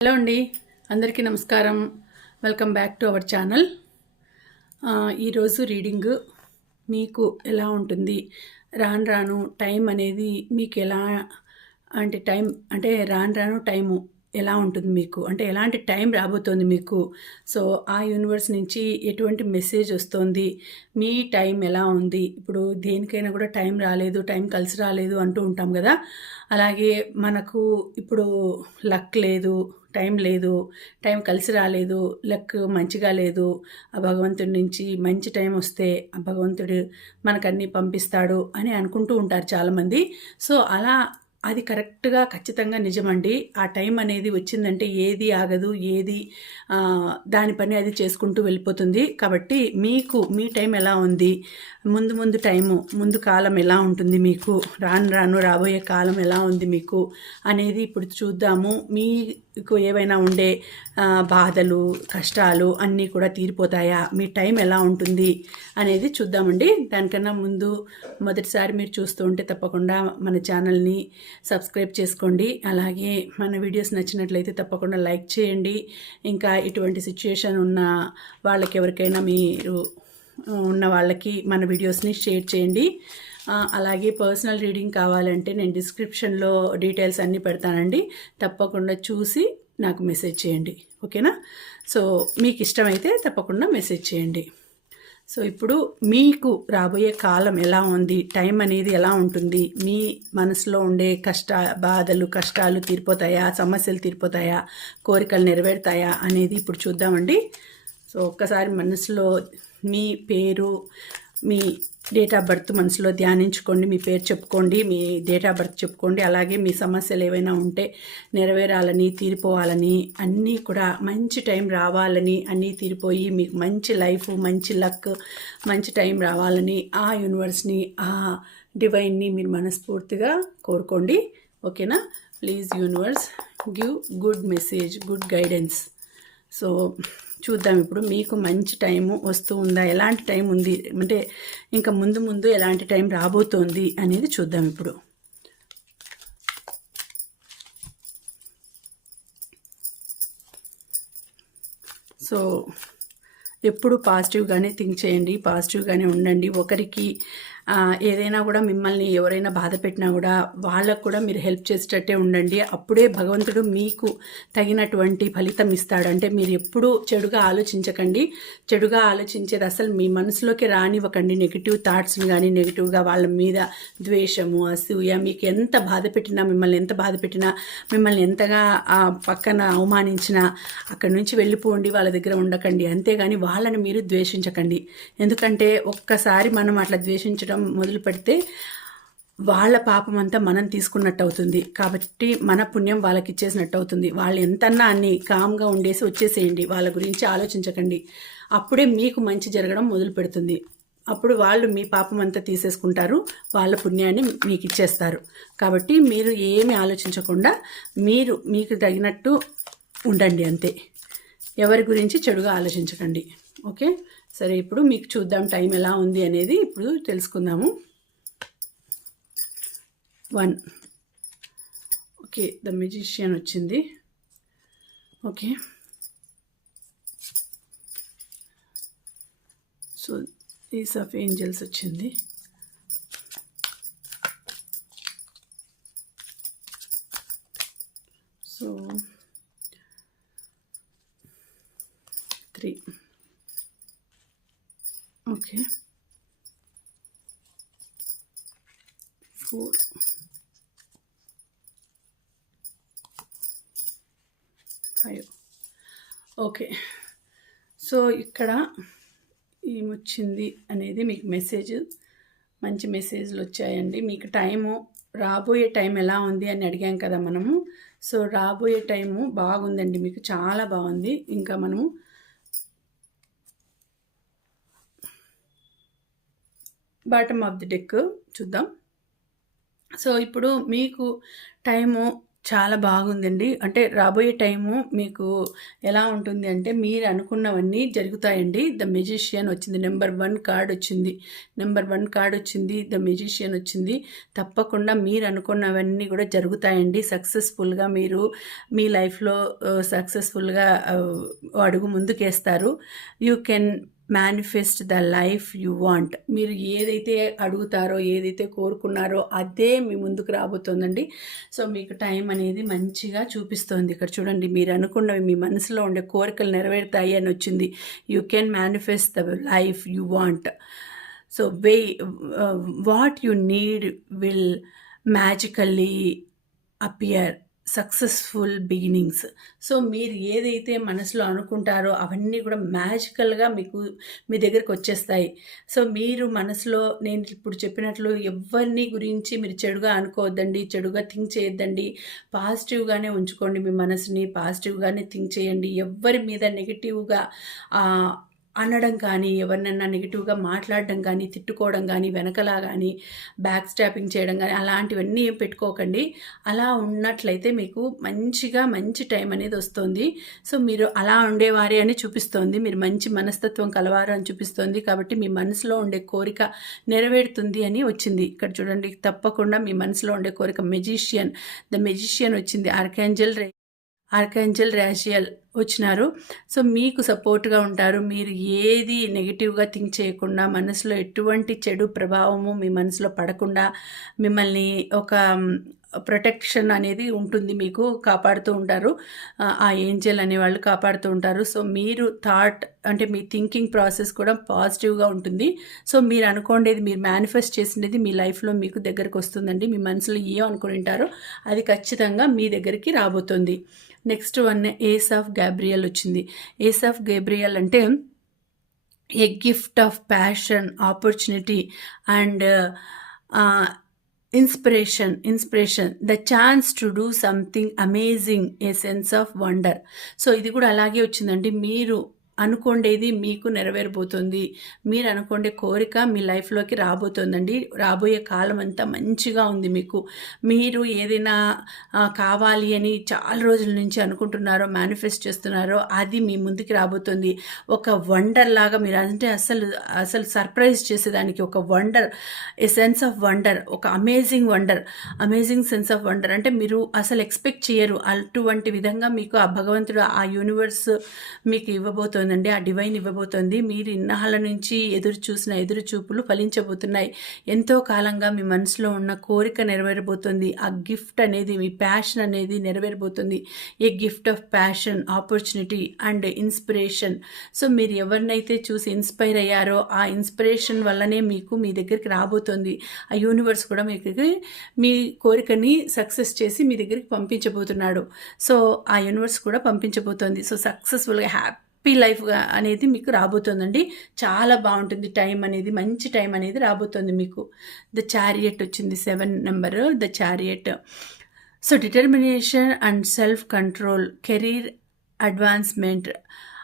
Hello అండి. అందరికీ నమస్కారం. Welcome back to our channel ఈరోజు రీడింగ్ మీకు ఎలా ఉంటుంది? రాను రాను టైం అనేది మీకు ఎలా అంటే టైం అంటే రాను రాను టైము ఎలా ఉంటుంది మీకు? అంటే ఎలాంటి టైం రాబోతోంది మీకు? సో ఆ యూనివర్స్ నుంచి ఎటువంటి మెసేజ్ వస్తుంది? మీ టైం ఎలా ఉంది? ఇప్పుడు దేనికైనా కూడా టైం రాలేదు టైం కలిసి రాలేదు అంటూ ఉంటాం కదా. అలాగే మనకు ఇప్పుడు లక్ లేదు టైం లేదు టైం కలిసి రాలేదు లక్ మంచిగా లేదు. ఆ భగవంతుడి నుంచి మంచి టైం వస్తే ఆ భగవంతుడు మనకన్నీ పంపిస్తాడు అని అనుకుంటూ ఉంటారు చాలామంది. సో అలా అది కరెక్ట్గా ఖచ్చితంగా నిజమండి. ఆ టైం అనేది వచ్చిందంటే ఏది ఆగదు ఏది దాని పని అది చేసుకుంటూ వెళ్ళిపోతుంది. కాబట్టి మీకు మీ టైం ఎలా ఉంది? ముందు ముందు టైము ముందు కాలం ఎలా ఉంటుంది మీకు? రాను రాను రాబోయే కాలం ఎలా ఉంది మీకు? అనేది ఇప్పుడు చూద్దాము. మీ ఏవైనా ఉండే బాధలు కష్టాలు అన్నీ కూడా తీరిపోతాయా? మీ టైం ఎలా ఉంటుంది? అనేది చూద్దామండి. దానికన్నా ముందు మొదటిసారి మీరు చూస్తూ ఉంటే తప్పకుండా మన ఛానల్ని సబ్స్క్రైబ్ చేసుకోండి. అలాగే మన వీడియోస్ నచ్చినట్లయితే తప్పకుండా లైక్ చేయండి. ఇంకా ఇటువంటి సిచ్యుయేషన్ ఉన్న వాళ్ళకి ఎవరికైనా మీరు ఉన్న వాళ్ళకి మన వీడియోస్ని షేర్ చేయండి. అలాగే పర్సనల్ రీడింగ్ కావాలంటే నేను డిస్క్రిప్షన్లో డీటెయిల్స్ అన్నీ పెడతానండి. తప్పకుండా చూసి నాకు మెసేజ్ చేయండి. ఓకేనా? సో మీకు ఇష్టమైతే తప్పకుండా మెసేజ్ చేయండి. సో ఇప్పుడు మీకు రాబోయే కాలం ఎలా ఉంది? టైం అనేది ఎలా ఉంటుంది? మీ మనసులో ఉండే కష్ట బాధలు కష్టాలు తీరిపోతాయా? సమస్యలు తీరిపోతాయా? కోరికలు నెరవేరుతాయా? అనేది ఇప్పుడు చూద్దామండి. సో ఒక్కసారి మనసులో మీ పేరు మీ డేట్ ఆఫ్ బర్త్ మనసులో ధ్యానించుకోండి మీ పేరు చెప్పుకోండి మీ డేట్ ఆఫ్ బర్త్ చెప్పుకోండి అలాగే మీ సమస్యలు ఏవైనా ఉంటే నెరవేరాలని తీరిపోవాలని అన్నీ కూడా మంచి టైం రావాలని అన్నీ తీరిపోయి మీకు మంచి లైఫ్ మంచి లక్ మంచి టైం రావాలని ఆ యూనివర్స్ని ఆ డివైన్ని మీరు మనస్ఫూర్తిగా కోరుకోండి. ఓకేనా please universe give good message good guidance so చూద్దాం. ఇప్పుడు మీకు మంచి టైము వస్తూ ఉందా? ఎలాంటి టైం ఉంది? అంటే ఇంకా ముందు ముందు ఎలాంటి టైం రాబోతోంది అనేది చూద్దాం ఇప్పుడు. సో ఎప్పుడు పాజిటివ్గానే థింక్ చేయండి పాజిటివ్గానే ఉండండి. ఒకరికి ఏదైనా కూడా మిమ్మల్ని ఎవరైనా బాధ పెట్టినా కూడా వాళ్ళకు కూడా మీరు హెల్ప్ చేసేటట్టే ఉండండి. అప్పుడే భగవంతుడు మీకు తగినటువంటి ఫలితం ఇస్తాడు. అంటే మీరు ఎప్పుడూ చెడుగా ఆలోచించకండి. చెడుగా ఆలోచించేది అసలు మీ మనసులోకి రానివ్వకండి. నెగిటివ్ థాట్స్ని కానీ నెగిటివ్గా వాళ్ళ మీద ద్వేషము అసూయ మీకు ఎంత బాధ పెట్టినా మిమ్మల్ని ఎంత బాధ పెట్టినా మిమ్మల్ని ఎంతగా పక్కన అవమానించినా అక్కడి నుంచి వెళ్ళిపోండి వాళ్ళ దగ్గర ఉండకండి. అంతేగాని వాళ్ళని మీరు ద్వేషించకండి. ఎందుకంటే ఒక్కసారి మనం అట్లా ద్వేషించడం మొదలు పెడితే వాళ్ళ పాపం అంతా మనం తీసుకున్నట్టు అవుతుంది కాబట్టి మన పుణ్యం వాళ్ళకి ఇచ్చేసినట్టు అవుతుంది వాళ్ళు ఎంతన్నా అన్ని కామ్గా ఉండేసి వచ్చేసేయండి. వాళ్ళ గురించి ఆలోచించకండి. అప్పుడే మీకు మంచి జరగడం మొదలు పెడుతుంది. అప్పుడు వాళ్ళు మీ పాపం అంతా తీసేసుకుంటారు. వాళ్ళ పుణ్యాన్ని మీకు ఇచ్చేస్తారు కాబట్టి మీరు ఏమి ఆలోచించకుండా మీరు మీకు తగినట్టు ఉండండి అంతే. ఎవరి గురించి చెడుగా ఆలోచించకండి. ఓకే? సరే ఇప్పుడు మీకు చూద్దాం టైం ఎలా ఉంది అనేది ఇప్పుడు తెలుసుకుందాము. వన్. ఓకే ద మ్యూజిషియన్ వచ్చింది. Okay. So ace of angels వచ్చింది. So three. Okay. Four five okay. So ఇక్కడ ఏమొచ్చింది అనేది మీకు మెసేజ్ మంచి మెసేజ్లు వచ్చాయండి. మీకు టైము రాబోయే టైం ఎలా ఉంది అని అడిగాం కదా మనము. సో రాబోయే టైము బాగుందండి. మీకు చాలా బాగుంది. ఇంకా మనము బాటమ్ ఆఫ్ ది డెక్ చూద్దాం సో ఇప్పుడు మీకు టైము చాలా బాగుందండి. అంటే రాబోయే టైము మీకు ఎలా ఉంటుంది అంటే మీరు అనుకున్నవన్నీ జరుగుతాయండి. 'ద మెజిషియన్' వచ్చింది. నెంబర్ వన్ కార్డ్ వచ్చింది. నెంబర్ వన్ కార్డ్ వచ్చింది. 'ద మెజిషియన్' వచ్చింది. తప్పకుండా మీరు అనుకున్నవన్నీ కూడా జరుగుతాయండి. సక్సెస్‌ఫుల్‌గా మీరు మీ లైఫ్‌లో సక్సెస్‌ఫుల్‌గా అడుగు ముందుకేస్తారు. You can manifest the life you want. మీరు ఏదైతే అడుగుతారో, ఏదైతే కోరుకున్నారో అదే మీ ముందుకు రాబోతోందండి. సో, మీకు టైం అనేది మంచిగా చూపిస్తోంది. ఇక్కడ చూడండి మీరు అనుకున్నవి మీ మనసులో ఉండే కోరికలు నెరవేరుతాయి అని వచ్చింది. You can manifest the life you want. So, way what you need will magically appear. Successful beginnings. So, మీరు ఏదైతే మనసులో అనుకుంటారో అవన్నీ కూడా మ్యాజికల్‌గా మీకు మీ దగ్గరికి వచ్చేస్తాయి సో, మీరు మనసులో నేను ఇప్పుడు చెప్పినట్లు ఎవరిని గురించి మీరు చెడుగా అనుకోవద్దండి. చెడుగా థింక్ చేయొద్దండి. పాజిటివ్‌గానే ఉంచుకోండి మీ మనసుని. పాజిటివ్‌గానే థింక్ చేయండి. ఎవరి మీద నెగిటివ్గా అనడం కానీ, ఎవరినన్నా నెగిటివ్గా మాట్లాడడం కానీ, తిట్టుకోవడం కానీ వెనకలా కానీ బ్యాక్ స్టాపింగ్ చేయడం కానీ అలాంటివన్నీ ఏం పెట్టుకోకండి. అలా ఉన్నట్లయితే మీకు మంచిగా మంచి టైం అనేది వస్తుంది. సో, మీరు అలా ఉండేవారే అని చూపిస్తోంది. మీరు మంచి మనస్తత్వం కలవారు అని చూపిస్తోంది. కాబట్టి మీ మనసులో ఉండే కోరిక నెరవేరుతుంది అని వచ్చింది. ఇక్కడ చూడండి తప్పకుండా మీ మనసులో ఉండే కోరిక మెజిషియన్, ద మెజిషియన్ వచ్చింది. ఆర్కాంజల్ రే ఆర్కాంజల్ రాషియల్ వచ్చినారు. సో, మీకు సపోర్ట్‌గా ఉంటారు. మీరు ఏది నెగిటివ్గా థింక్ చేయకుండా, మనసులో ఎటువంటి చెడు ప్రభావము మీ మనసులో పడకుండా, మిమ్మల్ని ఒక ప్రొటెక్షన్ అనేది ఉంటుంది మీకు. కాపాడుతూ ఉంటారు. ఆ ఆ ఏంజెల్ అనేవాళ్ళు కాపాడుతూ ఉంటారు. సో, మీరు థాట్ అంటే మీ థింకింగ్ ప్రాసెస్ కూడా పాజిటివ్‌గా ఉంటుంది. సో, మీరు అనుకోండేది మీరు మేనిఫెస్ట్ చేసినది మీ లైఫ్‌లో మీకు దగ్గరకొస్తుందండి. మీ మనసులో ఏం అనుకునింటారో అది ఖచ్చితంగా మీ దగ్గరికి రాబోతుంది. Next one ace of Gabriel వచ్చింది. ఏస్ ఆఫ్ గేబ్రియల్ అంటే a gift of passion, opportunity and inspiration inspiration the chance to do something amazing a sense of wonder. So, ఇది కూడా అలాగే వచ్చిందండి. మీరు అనుకోండేది మీకు నెరవేరబోతుంది. మీరు అనుకోండే కోరిక మీ లైఫ్‌లోకి రాబోతోందండి. రాబోయే కాలం అంతా మంచిగా ఉంది మీకు. మీరు ఏదైనా కావాలి అని చాలా రోజుల నుంచి అనుకుంటున్నారో, మేనిఫెస్ట్ చేస్తున్నారో అది మీ ముందుకి రాబోతుంది. ఒక వండర్ లాగా మీరు అంటే అసలు అసలు సర్ప్రైజ్ చేసేదానికి ఒక wonder, a sense of wonder, ఒక amazing wonder, amazing sense of wonder అంటే మీరు అసలు ఎక్స్‌పెక్ట్ చేయరు. అటువంటి విధంగా మీకు ఆ భగవంతుడు, ఆ యూనివర్స్ మీకు ఇవ్వబోతోందండి. ఆ డివైన్ ఇవ్వబోతోంది. మీరు ఇన్నాళ్ళ నుంచి ఎదురు చూసిన ఎదురు చూపులు ఫలించబోతున్నాయి. ఎంతో కాలంగా మీ మనసులో ఉన్న కోరిక నెరవేరబోతుంది. ఆ గిఫ్ట్ అనేది మీ ప్యాషన్ అనేది నెరవేరబోతుంది. A gift of passion, opportunity and inspiration. So, మీరు ఎవరినైతే చూసి ఇన్‌స్పైర్ అయ్యారో ఆ ఇన్స్పిరేషన్ వల్లనే మీకు మీ దగ్గరికి రాబోతోంది. ఆ యూనివర్స్ కూడా మీకు మీ కోరికని సక్సెస్ చేసి మీ దగ్గరికి పంపించబోతున్నాడు. సో, ఆ యూనివర్స్ కూడా పంపించబోతోంది. సో, సక్సెస్‌ఫుల్‌గా హ్యాపీ లైఫ్‌గా అనేది మీకు రాబోతోందండి. చాలా బాగుంటుంది టైం అనేది. మంచి టైం అనేది రాబోతుంది మీకు. ద చారియట్ వచ్చింది seven number the chariot. So, determination and self control, career advancement,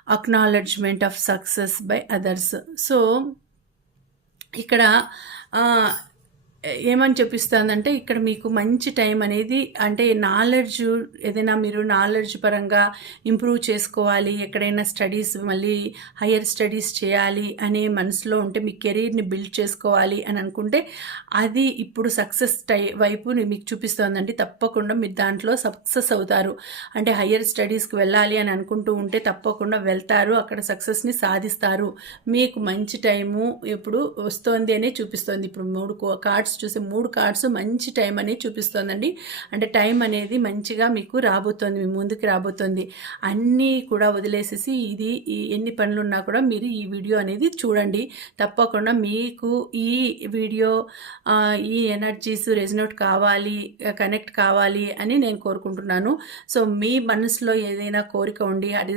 acknowledgement of success by others. So, ఇక్కడ ఏమని చూపిస్తోందంటే ఇక్కడ మీకు మంచి టైం అనేది అంటే నాలెడ్జ్ ఏదైనా మీరు నాలెడ్జ్ పరంగా ఇంప్రూవ్ చేసుకోవాలి. ఎక్కడైనా స్టడీస్ మళ్ళీ హయ్యర్ స్టడీస్ చేయాలి అనే మనసులో ఉంటే మీ కెరీర్‌ని బిల్డ్ చేసుకోవాలి అని అనుకుంటే అది ఇప్పుడు సక్సెస్ టై వైపు మీకు చూపిస్తోందండి. తప్పకుండా మీరు దాంట్లో సక్సెస్ అవుతారు. అంటే హయ్యర్ స్టడీస్‌కి వెళ్ళాలి అని అనుకుంటూ ఉంటే తప్పకుండా వెళ్తారు. అక్కడ సక్సెస్‌ని సాధిస్తారు. మీకు మంచి టైము ఇప్పుడు వస్తోంది అనే చూపిస్తోంది. ఇప్పుడు మూడు కో కార్డ్స్ చూస్తే మూడు కార్డ్స్ మంచి టైం అనేది చూపిస్తోందండి. అంటే టైం అనేది మంచిగా మీకు రాబోతోంది. మీ ముందుకు రాబోతోంది. అన్నీ కూడా వదిలేసేసి ఇది ఎన్ని ఎన్ని పనులున్నా కూడా మీరు ఈ వీడియో అనేది చూడండి. తప్పకుండా మీకు ఈ వీడియో ఈ ఎనర్జీస్ రెజొనేట్ కావాలి, కనెక్ట్ కావాలి అని నేను కోరుకుంటున్నాను. సో, మీ మనసులో ఏదైనా కోరిక ఉండి అది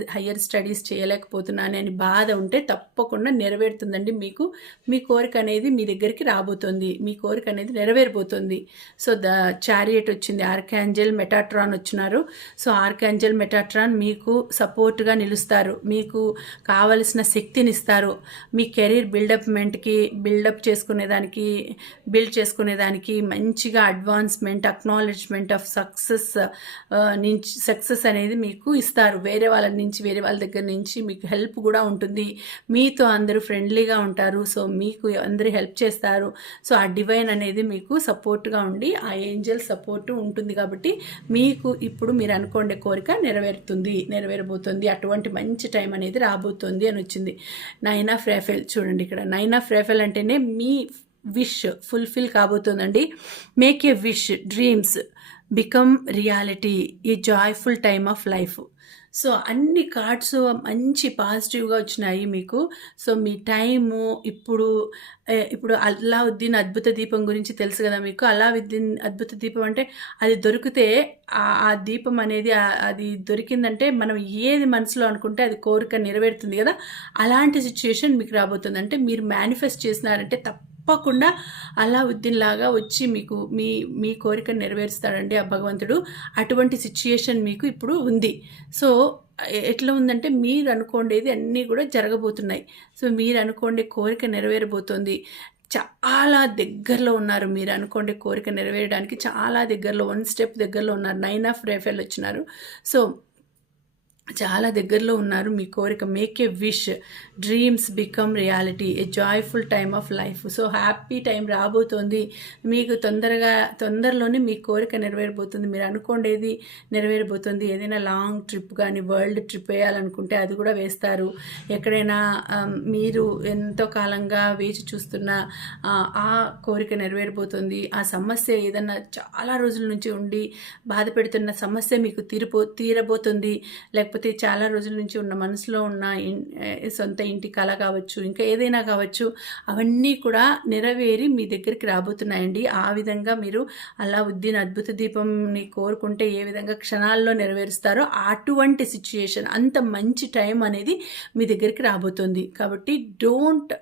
స్టడీస్ చేయలేకపోతున్నాను అని బాధ ఉంటే తప్పకుండా నెరవేరుతుందండి మీకు. మీ కోరిక అనేది మీ దగ్గరికి రాబోతుంది మీ కోరిక కోరిక అనేది నెరవేరిపోతుంది సో ద చారియట్ వచ్చింది ఆర్కాంజల్ మెటాట్రాన్ వచ్చినారు. సో ఆర్కాంజల్ మెటాట్రాన్ మీకు సపోర్ట్గా నిలుస్తారు. మీకు కావలసిన శక్తిని ఇస్తారు మీ కెరీర్ బిల్డప్మెంట్కి బిల్డప్ చేసుకునేదానికి బిల్డ్ చేసుకునేదానికి మంచిగా అడ్వాన్స్మెంట్ అక్నాలెడ్జ్మెంట్ ఆఫ్ సక్సెస్ నుంచి సక్సెస్ అనేది మీకు ఇస్తారు. వేరే వాళ్ళ నుంచి వేరే వాళ్ళ దగ్గర నుంచి మీకు హెల్ప్ కూడా ఉంటుంది. మీతో అందరూ ఫ్రెండ్లీగా ఉంటారు. సో మీకు అందరూ హెల్ప్ చేస్తారు. సో ఆ డివైన్ అనేది మీకు సపోర్ట్గా ఉండి ఆ ఏంజల్ సపోర్ట్ ఉంటుంది కాబట్టి మీకు ఇప్పుడు మీరు అనుకోండే కోరిక నెరవేరుతుంది నెరవేరబోతుంది. అటువంటి మంచి టైం అనేది రాబోతుంది అని వచ్చింది. నైన్ ఆఫ్ రేఫెల్ చూడండి ఇక్కడ. నైన్ ఆఫ్ రేఫెల్ అంటేనే మీ wish fulfil కాబోతుందండి. Make a wish dreams become reality ఈ joyful time of life so అన్ని కార్డ్స్ మంచి పాజిటివ్గా వచ్చినాయి మీకు. సో మీ టైము ఇప్పుడు ఇప్పుడు అల్లావుద్దీన్ అద్భుత దీపం గురించి తెలుసు కదా మీకు. అల్లావుద్దీన్ అద్భుత దీపం అంటే అది దొరికితే ఆ దీపం అనేది అది దొరికిందంటే మనం ఏది మనసులో అనుకుంటే అది కోరిక నెరవేరుతుంది కదా. అలాంటి సిచ్యుయేషన్ మీకు రాబోతుంది. అంటే మీరు మేనిఫెస్ట్ చేసినారంటే తప్ప తప్పకుండా అలావుద్దీన్ లాగా వచ్చి మీకు మీ మీ కోరిక నెరవేరుస్తాడండి ఆ భగవంతుడు. అటువంటి సిచ్యుయేషన్ మీకు ఇప్పుడు ఉంది. సో ఎట్లా ఉందంటే మీరు అనుకోండేది అన్నీ కూడా జరగబోతున్నాయి. సో మీరు అనుకోండి కోరిక నెరవేరబోతోంది. చాలా దగ్గరలో ఉన్నారు మీరు అనుకోండి కోరిక నెరవేరడానికి. చాలా దగ్గరలో వన్ స్టెప్ దగ్గరలో ఉన్నారు. నైన్ ఆఫ్ రేఫెల్ వచ్చినారు. సో చాలా దగ్గరలో ఉన్నారు. మీ కోరిక make a wish dreams become reality a joyful time of life so happy time రాబోతోంది. మీకు తొందరగా తొందరలోనే మీ కోరిక నెరవేరబోతుంది. మీరు అనుకోండేది నెరవేరబోతుంది. ఏదైనా లాంగ్ ట్రిప్ కానీ వరల్డ్ ట్రిప్ వేయాలనుకుంటే అది కూడా వేస్తారు. ఎక్కడైనా um, మీరు ఎంతో కాలంగా వేచి చూస్తున్న ఆ, ఆ కోరిక నెరవేరబోతుంది. ఆ సమస్య ఏదన్నా చాలా రోజుల నుంచి ఉండి బాధ పెడుతున్న సమస్య మీకు తీరిపో తీరబోతుంది. లేకపోతే చాలా రోజుల నుంచి ఉన్న మనసులో ఉన్న సొంత ఇంటి కళ కావచ్చు ఇంకా ఏదైనా కావచ్చు అవన్నీ కూడా నెరవేరి మీ దగ్గరికి రాబోతున్నాయండి. ఆ విధంగా మీరు అలావుద్దీన్ అద్భుత దీపంని కోరుకుంటే ఏ విధంగా క్షణాల్లో నెరవేరుస్తారో అటువంటి సిచ్యుయేషన్ అంత మంచి టైం అనేది మీ దగ్గరికి రాబోతుంది. కాబట్టి డోంట్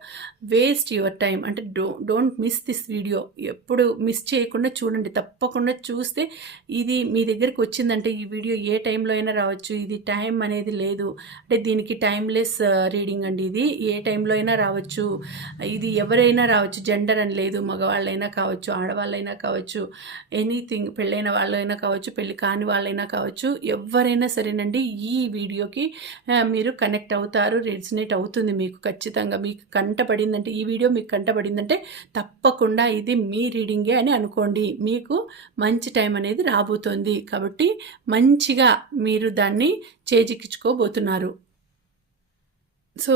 వేస్ట్ యువర్ టైం. అంటే do don't miss this video. ఎప్పుడు మిస్ చేయకుండా చూడండి. తప్పకుండా చూస్తే ఇది మీ దగ్గరికి వచ్చిందంటే ఈ వీడియో ఏ టైంలో అయినా రావచ్చు. ఇది టైం టైం అనేది లేదు. అంటే దీనికి టైమ్లెస్ రీడింగ్ అండి ఇది. ఏ టైంలో అయినా రావచ్చు. ఇది ఎవరైనా రావచ్చు. జెండర్ అని లేదు. మగవాళ్ళైనా కావచ్చు. ఆడవాళ్ళైనా కావచ్చు. ఎనీథింగ్ పెళ్ళైన వాళ్ళైనా కావచ్చు. పెళ్ళి కాని వాళ్ళైనా కావచ్చు. ఎవరైనా సరేనండి ఈ వీడియోకి మీరు కనెక్ట్ అవుతారు. రెసినేట్ అవుతుంది మీకు ఖచ్చితంగా. మీకు కంటపడిందంటే ఈ వీడియో మీకు కంటపడిందంటే తప్పకుండా ఇది మీ రీడింగే అని అనుకోండి. మీకు మంచి టైం అనేది రాబోతోంది. కాబట్టి మంచిగా మీరు దాన్ని చేజిక్కించుకోబోతున్నారు సో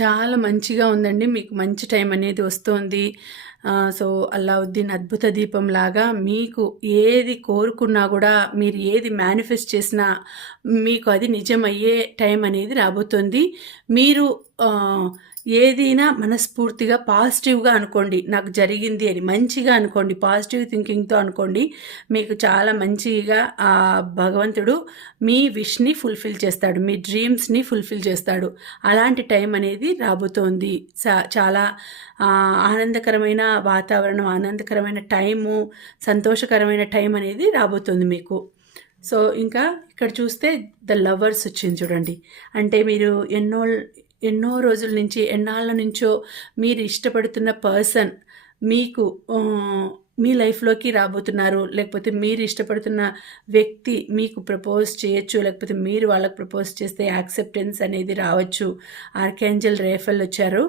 చాలా మంచిగా ఉందండి. మీకు మంచి టైం అనేది వస్తుంది. సో అల్లావుద్దీన్ అద్భుత దీపం లాగా మీకు ఏది కోరుకున్నా కూడా మీరు ఏది మేనిఫెస్ట్ చేసినా మీకు అది నిజమయ్యే టైం అనేది రాబోతుంది. మీరు ఏదైనా మనస్ఫూర్తిగా పాజిటివ్గా అనుకోండి నాకు జరిగింది అని మంచిగా అనుకోండి పాజిటివ్ థింకింగ్తో అనుకోండి మీకు చాలా మంచిగా ఆ భగవంతుడు మీ విష్ని ఫుల్ఫిల్ చేస్తాడు మీ డ్రీమ్స్ని ఫుల్ఫిల్ చేస్తాడు. అలాంటి టైం అనేది రాబోతోంది. చాలా ఆనందకరమైన వాతావరణం ఆనందకరమైన టైము సంతోషకరమైన టైం అనేది రాబోతుంది మీకు. సో ఇంకా ఇక్కడ చూస్తే ద లవర్స్ వచ్చింది చూడండి. అంటే మీరు ఎన్నో ఎన్నో రోజుల నుంచి ఎన్నాళ్ళ నుంచో మీరు ఇష్టపడుతున్న పర్సన్ మీకు మీ లైఫ్లోకి రాబోతున్నారు. లేకపోతే మీరు ఇష్టపడుతున్న వ్యక్తి మీకు ప్రపోజ్ చేయొచ్చు. లేకపోతే మీరు వాళ్ళకి ప్రపోజ్ చేస్తే యాక్సెప్టెన్స్ అనేది రావచ్చు. ఆర్కాంజల్ రేఫల్ వచ్చారు.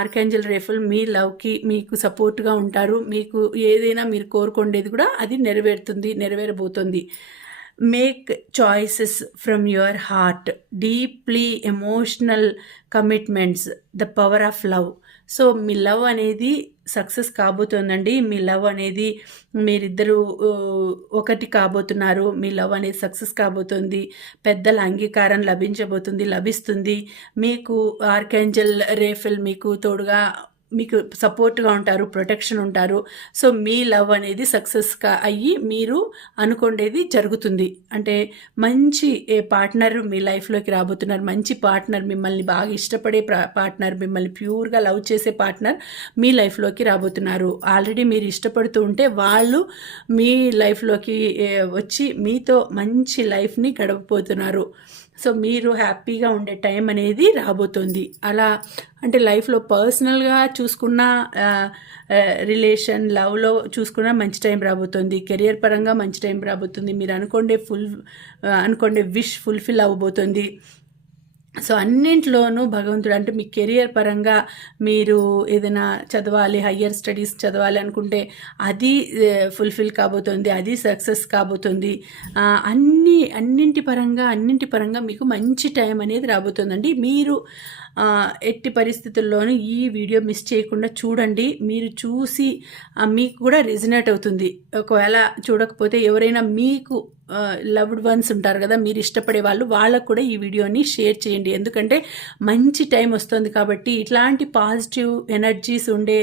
ఆర్కాంజల్ రేఫల్ మీ లవ్కి మీకు సపోర్ట్గా ఉంటారు. మీకు ఏదైనా మీరు కోరుకుండేది కూడా అది నెరవేరుతుంది నెరవేరబోతుంది. Make choices from your heart deeply emotional commitments the power of love so me love అనేది సక్సెస్ కాబోతోందండి. మీ లవ్ అనేది మీరిద్దరూ ఒకటి కాబోతున్నారు. మీ లవ్ అనేది సక్సెస్ కాబోతుంది. పెద్దల అంగీకారం లభించబోతుంది లభిస్తుంది. మీకు ఆర్కేంజల్ రేఫెల్ మీకు తోడుగా మీకు సపోర్ట్గా ఉంటారు ప్రొటెక్షన్ ఉంటారు. సో మీ లవ్ అనేది సక్సెస్గా అయ్యి మీరు అనుకోండేది జరుగుతుంది. అంటే మంచి ఏ పార్ట్నర్ మీ లైఫ్లోకి రాబోతున్నారు మంచి పార్ట్నర్ మిమ్మల్ని బాగా ఇష్టపడే పార్ట్నర్ మిమ్మల్ని ప్యూర్గా లవ్ చేసే పార్ట్నర్ మీ లైఫ్లోకి రాబోతున్నారు. ఆల్రెడీ మీరు ఇష్టపడుతూ ఉంటే వాళ్ళు మీ లైఫ్లోకి వచ్చి మీతో మంచి లైఫ్ని గడపబోతున్నారు. సో మీరు హ్యాపీగా ఉండే టైం అనేది రాబోతుంది. అలా అంటే లైఫ్లో పర్సనల్గా చూసుకున్న రిలేషన్ లవ్లో చూసుకున్న మంచి టైం రాబోతుంది. కెరియర్ పరంగా మంచి టైం రాబోతుంది. మీరు అనుకోండే ఫుల్ అనుకోండే విష్ ఫుల్ఫిల్ అవ్వబోతుంది. సో అన్నింటిలోనూ భగవంతుడు అంటే మీ కెరియర్ పరంగా మీరు ఏదైనా చదవాలి హయ్యర్ స్టడీస్ చదవాలి అనుకుంటే అది ఫుల్ఫిల్ కాబోతుంది అది సక్సెస్ కాబోతుంది. అన్ని అన్నింటి పరంగా అన్నింటి పరంగా మీకు మంచి టైం అనేది రాబోతుందండి. మీరు ఎట్టి పరిస్థితుల్లోనూ ఈ వీడియో మిస్ చేయకుండా చూడండి. మీరు చూసి మీకు కూడా రిజనేట్ అవుతుంది. ఒకవేళ చూడకపోతే ఎవరైనా మీకు లవ్డ్ వన్స్ ఉంటారు కదా మీరు ఇష్టపడే వాళ్ళు వాళ్ళకు కూడా ఈ వీడియోని షేర్ చేయండి. ఎందుకంటే మంచి టైం వస్తుంది కాబట్టి ఇట్లాంటి పాజిటివ్ ఎనర్జీస్ ఉండే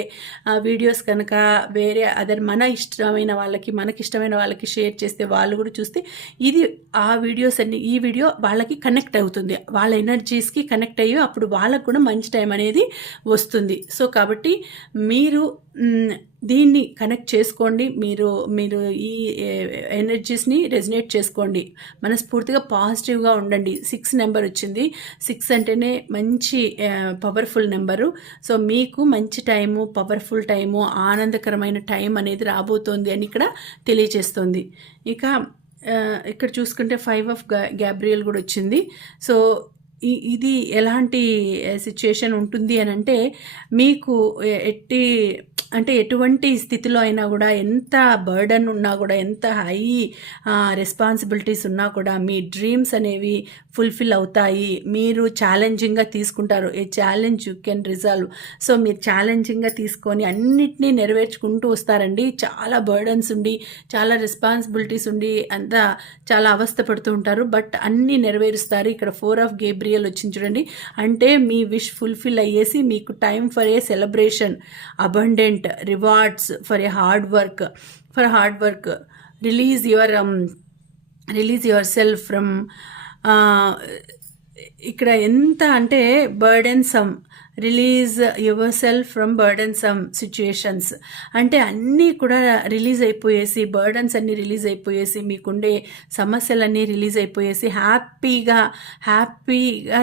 వీడియోస్ కనుక వేరే అదర్ మన ఇష్టమైన వాళ్ళకి మనకి ఇష్టమైన వాళ్ళకి షేర్ చేస్తే వాళ్ళు కూడా చూస్తే ఇది ఆ వీడియోస్ అన్ని ఈ వీడియో వాళ్ళకి కనెక్ట్ అవుతుంది. వాళ్ళ ఎనర్జీస్కి కనెక్ట్ అయ్యి అప్పుడు వాళ్ళకు కూడా మంచి టైం అనేది వస్తుంది. సో కాబట్టి మీరు దీన్ని కనెక్ట్ చేసుకోండి. మీరు మీరు ఈ ఎనర్జీస్ని రెజినేట్ చేసుకోండి. మనస్ఫూర్తిగా పాజిటివ్గా ఉండండి. సిక్స్ నెంబర్ వచ్చింది. సిక్స్ అంటేనే మంచి పవర్ఫుల్ నెంబరు. సో మీకు మంచి టైము పవర్ఫుల్ టైము ఆనందకరమైన టైం అనేది రాబోతోంది అని ఇక్కడ తెలియజేస్తుంది. ఇక ఇక్కడ చూసుకుంటే ఫైవ్ ఆఫ్ గ్యాబ్రియల్ కూడా వచ్చింది. సో ఇది ఎలాంటి సిచ్యుయేషన్ ఉంటుంది అని అంటే మీకు ఎట్టి అంటే ఎటువంటి స్థితిలో అయినా కూడా ఎంత బర్డన్ ఉన్నా కూడా ఎంత హై రెస్పాన్సిబిలిటీస్ ఉన్నా కూడా మీ డ్రీమ్స్ అనేవి ఫుల్ఫిల్ అవుతాయి. మీరు ఛాలెంజింగ్గా తీసుకుంటారు. A challenge you can resolve. So మీరు ఛాలెంజింగ్గా తీసుకొని అన్నిటినీ నెరవేర్చుకుంటూ వస్తారండి. చాలా బర్డన్స్ ఉండి చాలా రెస్పాన్సిబిలిటీస్ ఉండి అంతా చాలా అవస్థ పడుతూ ఉంటారు. బట్ అన్నీ నెరవేరుస్తారు. ఇక్కడ ఫోర్ ఆఫ్ గేబ్రియల్ వచ్చింది చూడండి. అంటే మీ విష్ ఫుల్ఫిల్ అయ్యేసి మీకు time for a celebration abundant rewards for a hard work for hard work release your release yourself from ఇక్కడ ఎంత అంటే burdensome release yourself from burdensome situations అంటే అన్నీ కూడా రిలీజ్ అయిపోయేసి బర్డన్స్ అన్నీ రిలీజ్ అయిపోయేసి మీకుండే సమస్యలన్నీ రిలీజ్ అయిపోయేసి హ్యాపీగా హ్యాపీగా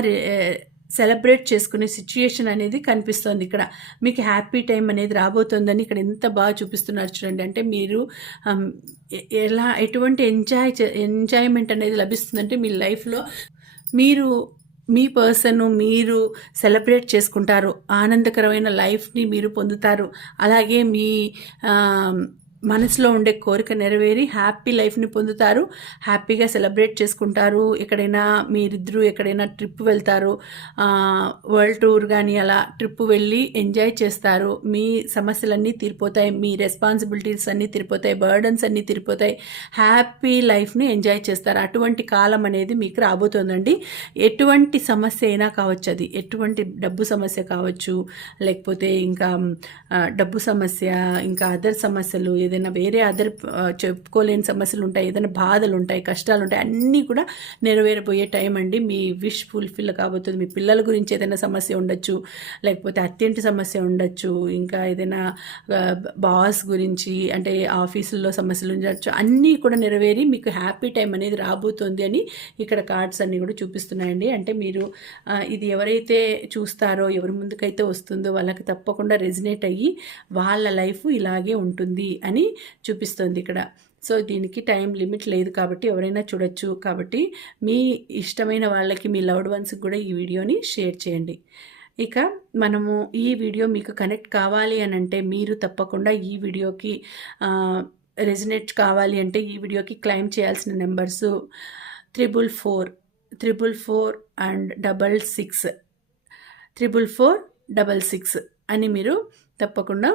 సెలబ్రేట్ చేసుకునే సిచ్యుయేషన్ అనేది కనిపిస్తుంది ఇక్కడ. మీకు హ్యాపీ టైం అనేది రాబోతోందని ఇక్కడ ఎంత బాగా చూపిస్తున్నారు చూడండి. అంటే మీరు ఎలా ఎటువంటి ఎంజాయ్ ఎంజాయ్మెంట్ అనేది లభిస్తుందంటే మీ లైఫ్లో మీరు మీ పర్సన్ మీరు సెలబ్రేట్ చేసుకుంటారు. ఆనందకరమైన లైఫ్ని మీరు పొందుతారు. అలాగే మీ మనసులో ఉండే కోరిక నెరవేరి హ్యాపీ లైఫ్ని పొందుతారు. హ్యాపీగా సెలబ్రేట్ చేసుకుంటారు. ఎక్కడైనా మీరిద్దరూ ఎక్కడైనా ట్రిప్ వెళ్తారు. వరల్డ్ టూర్ కానీ అలా ట్రిప్ వెళ్ళి ఎంజాయ్ చేస్తారు. మీ సమస్యలన్నీ తీరిపోతాయి. మీ రెస్పాన్సిబిలిటీస్ అన్నీ తీరిపోతాయి. బర్డన్స్ అన్నీ తీరిపోతాయి. హ్యాపీ లైఫ్ని ఎంజాయ్ చేస్తారు. అటువంటి కాలం అనేది మీకు రాబోతుందండి. ఎటువంటి సమస్య అయినా కావచ్చు అది. ఎటువంటి డబ్బు సమస్య కావచ్చు. లేకపోతే ఇంకా డబ్బు సమస్య ఇంకా అదర్ సమస్యలు ఏదైనా వేరే అదర్ చెప్పుకోలేని సమస్యలు ఉంటాయి ఏదైనా బాధలు ఉంటాయి కష్టాలు ఉంటాయి అన్నీ కూడా నెరవేరబోయే టైం అండి. మీ విష్ ఫుల్ఫిల్ కాబోతుంది. మీ పిల్లల గురించి ఏదైనా సమస్య ఉండొచ్చు లేకపోతే అత్యంటి సమస్య ఉండొచ్చు ఇంకా ఏదైనా బాస్ గురించి అంటే ఆఫీసుల్లో సమస్యలు ఉండొచ్చు అన్నీ కూడా నెరవేరి మీకు హ్యాపీ టైం అనేది రాబోతుంది అని ఇక్కడ కార్డ్స్ అన్నీ కూడా చూపిస్తున్నాయండి. అంటే మీరు ఇది ఎవరైతే చూస్తారో ఎవరి ముందుకైతే వస్తుందో వాళ్ళకి తప్పకుండా రెజినేట్ అయ్యి వాళ్ళ లైఫ్ ఇలాగే ఉంటుంది అని అని చూపిస్తుంది ఇక్కడ. సో దీనికి టైం లిమిట్ లేదు కాబట్టి ఎవరైనా చూడొచ్చు. కాబట్టి మీ ఇష్టమైన వాళ్ళకి మీ లవ్డ్ వన్స్కి కూడా ఈ వీడియోని షేర్ చేయండి. ఇక మనము ఈ వీడియో మీకు కనెక్ట్ కావాలి అని అంటే మీరు తప్పకుండా ఈ వీడియోకి రెజినేట్ కావాలి అంటే ఈ వీడియోకి క్లైమ్ చేయాల్సిన numbers triple four triple four and double six triple four double six అని మీరు తప్పకుండా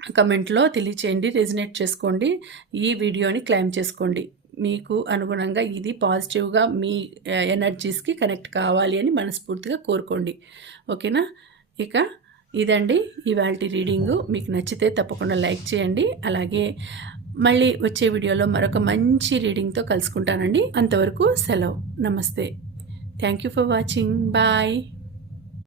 కమెంట్లో తెలియచేయండి రెజినేట్ చేసుకోండి ఈ వీడియోని క్లైమ్ చేసుకోండి. మీకు అనుగుణంగా ఇది పాజిటివ్గా మీ ఎనర్జీస్కి కనెక్ట్ కావాలి అని మనస్ఫూర్తిగా కోరుకోండి. ఓకేనా? ఇక ఇదండి ఇవాళ రీడింగు. మీకు నచ్చితే తప్పకుండా లైక్ చేయండి. అలాగే మళ్ళీ వచ్చే వీడియోలో మరొక మంచి రీడింగ్తో కలుసుకుంటానండి. అంతవరకు సెలవు. నమస్తే. Thank you for watching. Bye.